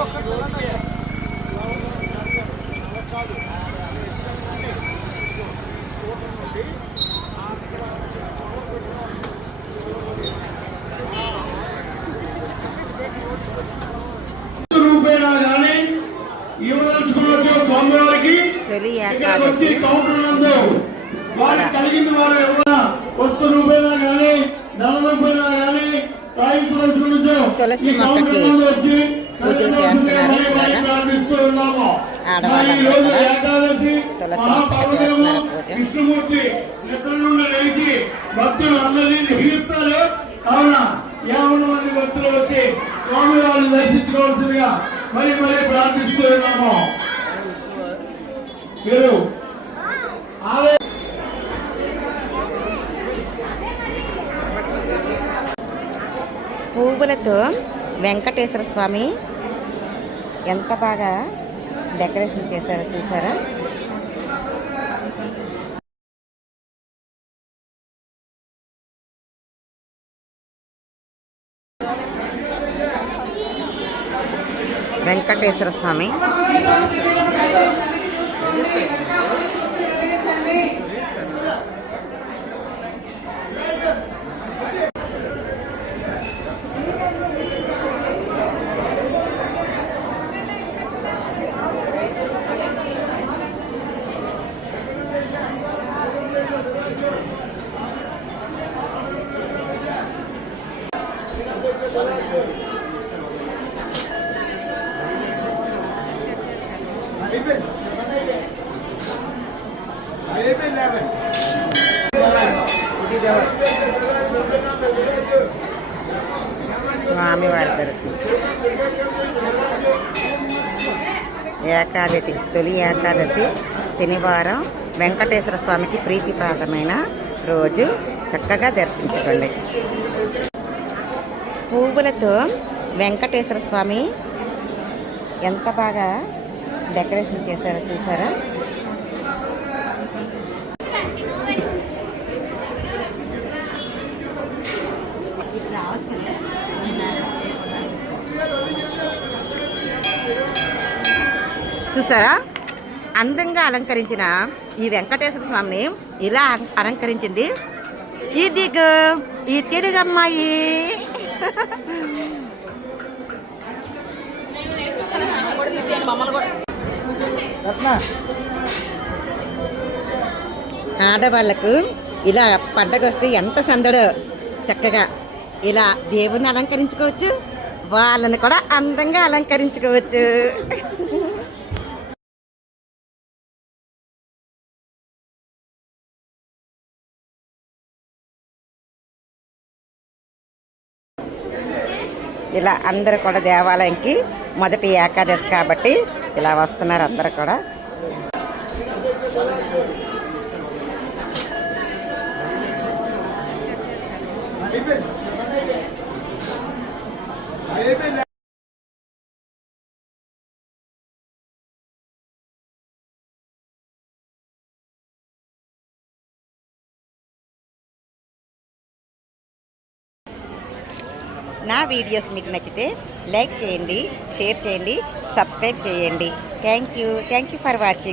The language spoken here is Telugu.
రూపేనా కానీ ఇవ్వదలుచుకున్న స్వామివారికి వచ్చి కౌంటర్ నందు వారికి కలిగింది వారు ఎవరైనా వస్తు రూపేనా కానీ ధన రూపేనా కానీ తులసి మొక్కకి పూజలు చేస్తున్నారు. ప్రార్థిస్తూ ఉన్నాము. విష్ణుమూర్తి నిద్ర నుండి లేచి భక్తులు అందరినీ నిహిస్తారు. కావున 50 మంది భక్తులు వచ్చి స్వామి వారిని దర్శించుకోవాల్సిందిగా మరీ ప్రార్థిస్తూ ఉన్నాము. మీరు పువ్వులతో వెంకటేశ్వర స్వామి ఎంత బాగా డెకరేషన్ చేశారో చూసారా. వెంకటేశ్వర స్వామి స్వామివారి దర్శనం. ఏకాదశి, తొలి ఏకాదశి శనివారం వెంకటేశ్వర స్వామికి ప్రీతిప్రాతమైన రోజు. చక్కగా దర్శించుకోండి. పువ్వులతో వెంకటేశ్వర స్వామి ఎంత బాగా డెకరేషన్ చేశారో చూసారా. చూసారా, అందంగా అలంకరించిన ఈ వెంకటేశ్వర స్వామిని ఇలా అలంకరించింది ఈ తెలుగమ్మాయి. ఆడవాళ్లకు ఇలా పండగ వస్తే ఎంత సందడో. చక్కగా ఇలా దేవుణ్ణి అలంకరించుకోవచ్చు, వాళ్ళని కూడా అందంగా అలంకరించుకోవచ్చు. ఇలా అందరూ కూడా దేవాలయంకి మొదటి ఏకాదశి కాబట్టి ఇలా వస్తున్నారు అందరూ కూడా. నా వీడియోస్ మీకు నచ్చితే లైక్ చేయండి, షేర్ చేయండి, సబ్స్క్రైబ్ చేయండి. Thank you for watching.